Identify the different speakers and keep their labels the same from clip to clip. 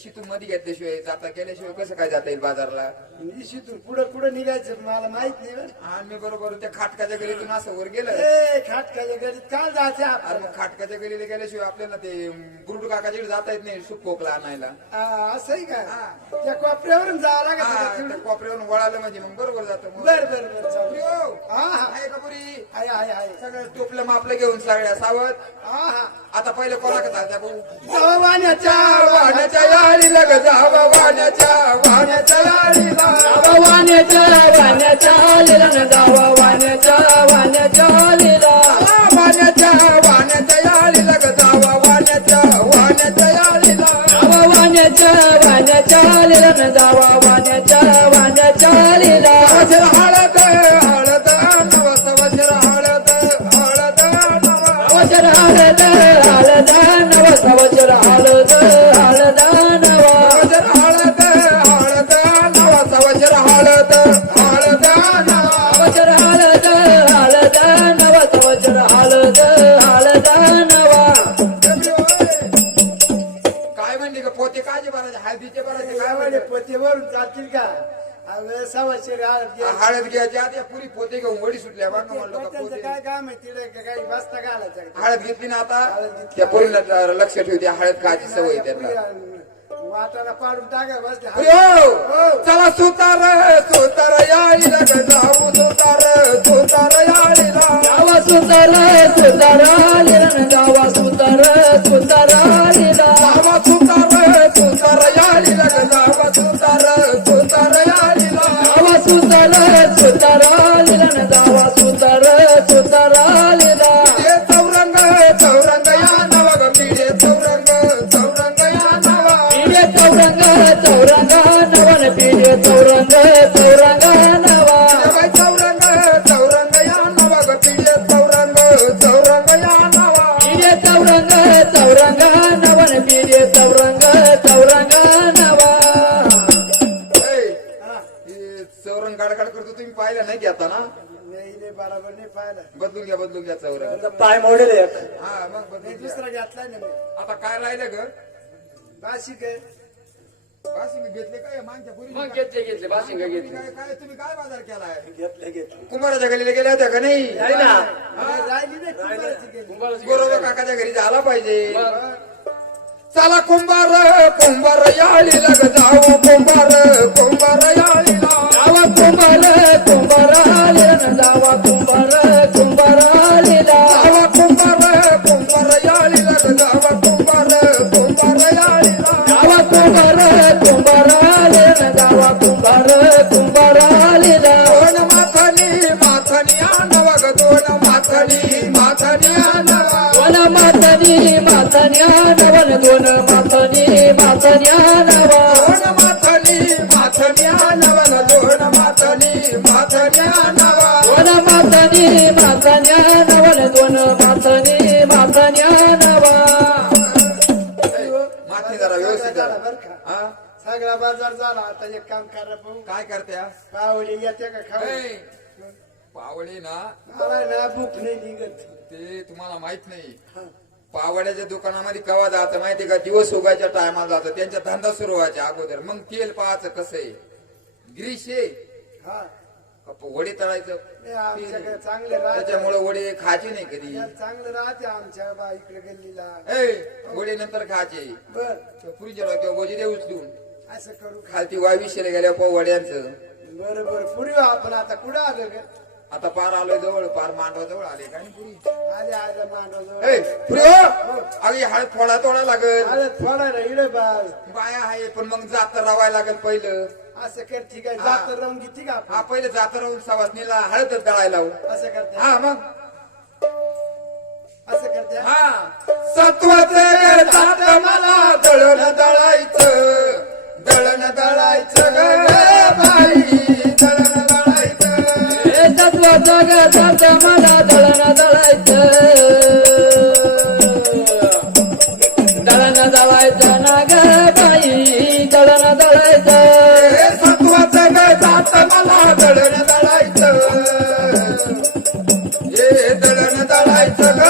Speaker 1: इशीतून मध्ये घेतल्याशिवाय जाता गेल्याशिवाय कसं काय जाता येईल बाजारला?
Speaker 2: निशीतून पुढं पुढं निघायचं मला माहीत नाही बरं.
Speaker 1: बरोबर त्या खाटकाच्या गलीतून असं वर गेलं.
Speaker 2: ए खाटकाच्या घरी काय जायचं
Speaker 1: अरे मग खाटकाच्या गलीला गेल्याशिवाय आपल्याला ते गुरुड काकाच्याकडे जाता येत नाही सुख खोकला आणायला
Speaker 2: हा, असंही का. त्या कोपऱ्यावरून जावं लागत
Speaker 1: हा, त्या. कोपऱ्यावरून वळालं म्हणजे मग बरोबर जातं. मग.
Speaker 2: बर बर बर चालेल.
Speaker 1: पुरी हो.
Speaker 2: हा हा.
Speaker 1: आहे का पुरी?
Speaker 2: आहे आहे आहे.
Speaker 1: सगळं टोपलं मापलं घेऊन सगळ्या सावध.
Speaker 2: हा हा.
Speaker 1: आता पहिले कोणा का त्या भाऊ
Speaker 2: जावा वाण्याच्या
Speaker 1: वाण्याच्या याळीला ग जावा वाण्याच्या वाण्याच्या याळीला
Speaker 3: जावा वाण्याच्या वाण्याच्या आलेला न जावा. वाण्याच्या वाण्याच्या आलेला.
Speaker 1: वाण्याच्या वाण्याच्या याळीला ग जावा. वाण्याच्या वाण्याच्या याळीला
Speaker 3: जावा वाण्याच्या वाण्याच्या आलेला न जावा.
Speaker 1: हळद आधी पुरी पोते घेऊन वडी सुटल्या बघा म्हणलं का
Speaker 2: त्यांचं
Speaker 1: पोते?
Speaker 2: काय काम आहे? काही घालायचं?
Speaker 1: हळद घेतली ना आता? त्या पोरीला लक्ष ठेवते हळद खायची सवय आहे. त्यांना
Speaker 2: वाटाला पाडून टाका बसले.
Speaker 1: अयो! चला सुतार सुतार याळीला ग जाऊ सुतार सुतार याळीला
Speaker 3: जावा सुतार सुतार. सुतार
Speaker 1: नाही
Speaker 2: नाही बरोबर नाही पाहिलं.
Speaker 1: बदलून घ्या बदलून घ्या चौरंग
Speaker 3: पाय मोडेल एक.
Speaker 1: हा मग
Speaker 2: नाही
Speaker 1: बदलून घ्या.
Speaker 2: दुसरा घेतला ना मी.
Speaker 1: आता काय राहिलं ग?
Speaker 2: बाशिक आहे.
Speaker 1: घेतले काय? मागच्या पुरी
Speaker 3: मग घेतले घेतले बाशिंग घेतले.
Speaker 1: काय काय तुम्ही काय बाजार केलाय?
Speaker 2: घेतले घेतले.
Speaker 1: कुंभाराच्या गलीला गेल्या होत्या का नाही?
Speaker 3: नाही ना.
Speaker 2: राहिली नाही कुंभाराची गेली.
Speaker 1: बरोबर काकाच्या घरी झाला पाहिजे. चला कुंभार कुंभार याळीला ग जाऊ. कुंभार कुंभार याळीला दोन
Speaker 3: मातनी मातन्या नवन दोन मातनी मातन्या नवा
Speaker 1: माथानी आणवा ग दोन माथानी माथानी आणवा
Speaker 3: दोन मातनी मातन्या नवन दोन मातनी मातन्या नवा
Speaker 1: माथी जरा व्यवस्थित
Speaker 2: झाला
Speaker 1: जरा.
Speaker 2: बरं का?
Speaker 1: हा?
Speaker 2: सगळा बाजार झाला. आता एक काम करा पाहू
Speaker 1: काय करत्या
Speaker 2: पावडी येते का खाऊ?
Speaker 1: ए, पावडे ना.
Speaker 2: मला ना भूक नाही निघत.
Speaker 1: ते तुम्हाला माहीत नाही. पावड्याच्या दुकानामध्ये कवा जातं माहितीये का? दिवस उगायच्या टायमाला जातं. त्यांचा धंदा सुरू व्हायच्या अगोदर. मग तेल पाहायचं कसं आहे? ग्रीश आहे.
Speaker 2: हा.
Speaker 1: वडी तळायचं.
Speaker 2: आमच्याकडे चांगले राहते.
Speaker 1: त्याच्यामुळे वडे खायचे नाही कधी.
Speaker 2: चांगलं राहते आमच्या बा इकडे गल्लीला.
Speaker 1: ए वडे नंतर खायचे.
Speaker 2: बर.
Speaker 1: पुरीच्या डोक्यावर वजी दे उचलून
Speaker 2: असं करू
Speaker 1: खालती वाविशेला गेल्या पाव वड्यांचं.
Speaker 2: बर बर. पुढे आपण आता कुठं आलो ग?
Speaker 1: आता पार आलोय जवळ पार मांडवा जवळ आले काय पुरी?
Speaker 2: आले आले मांडव
Speaker 1: ए पुरी हो! अगे हळद फोडा तोडा लागल.
Speaker 2: आले थोडा रे इडे बाळ.
Speaker 1: बाया आहे पण मग जात रावायला लागल पहिलं.
Speaker 2: असं कर ठीक आहे. जात राहून किती का
Speaker 1: हा पहिले जात राहून सवासनीला हळद दळायला
Speaker 2: असं करते.
Speaker 1: हा मग.
Speaker 2: असं करते.
Speaker 1: हा. सत्वाचे दळायचं
Speaker 3: ना बाई दळण दळायचं
Speaker 1: सत्वत ग जात मला हे दळण दळायचं ग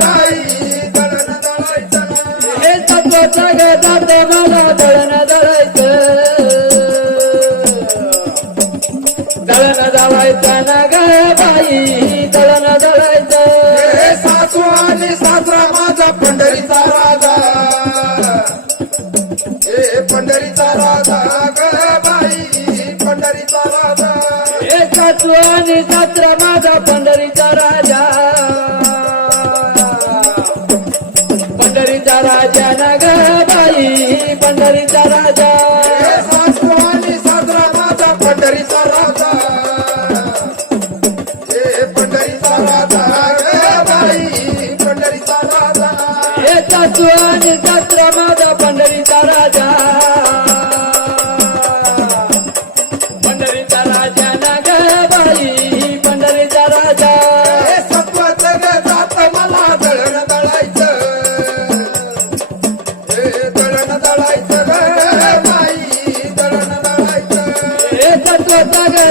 Speaker 1: बाई दळण दळायचं.
Speaker 3: हे सत्वत ग जात मला दळण दळायचं दळण दळण दळायचं
Speaker 1: सासू आणि सासरा हे पंढरीचा राधा ग बाई पंढरीचा
Speaker 3: राधा. एका आणि सात्र माझा पंढरीचा राजा. पंढरीचा राजा ना ग बाई पंढरीचा राजा.
Speaker 1: आणि साजरा माझा पंढरीचा राजा हे पंढरीचा राधा ग बाई पंढरीचा राजा
Speaker 3: हे सासू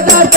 Speaker 3: da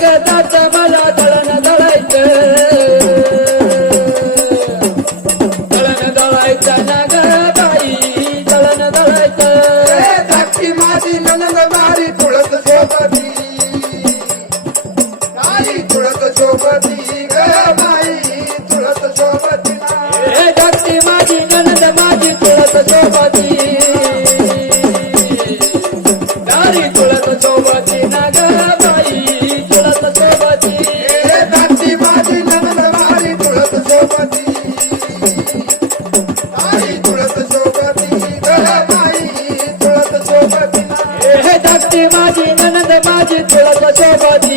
Speaker 3: ಜಗದಾಟ ಮಲ everybody.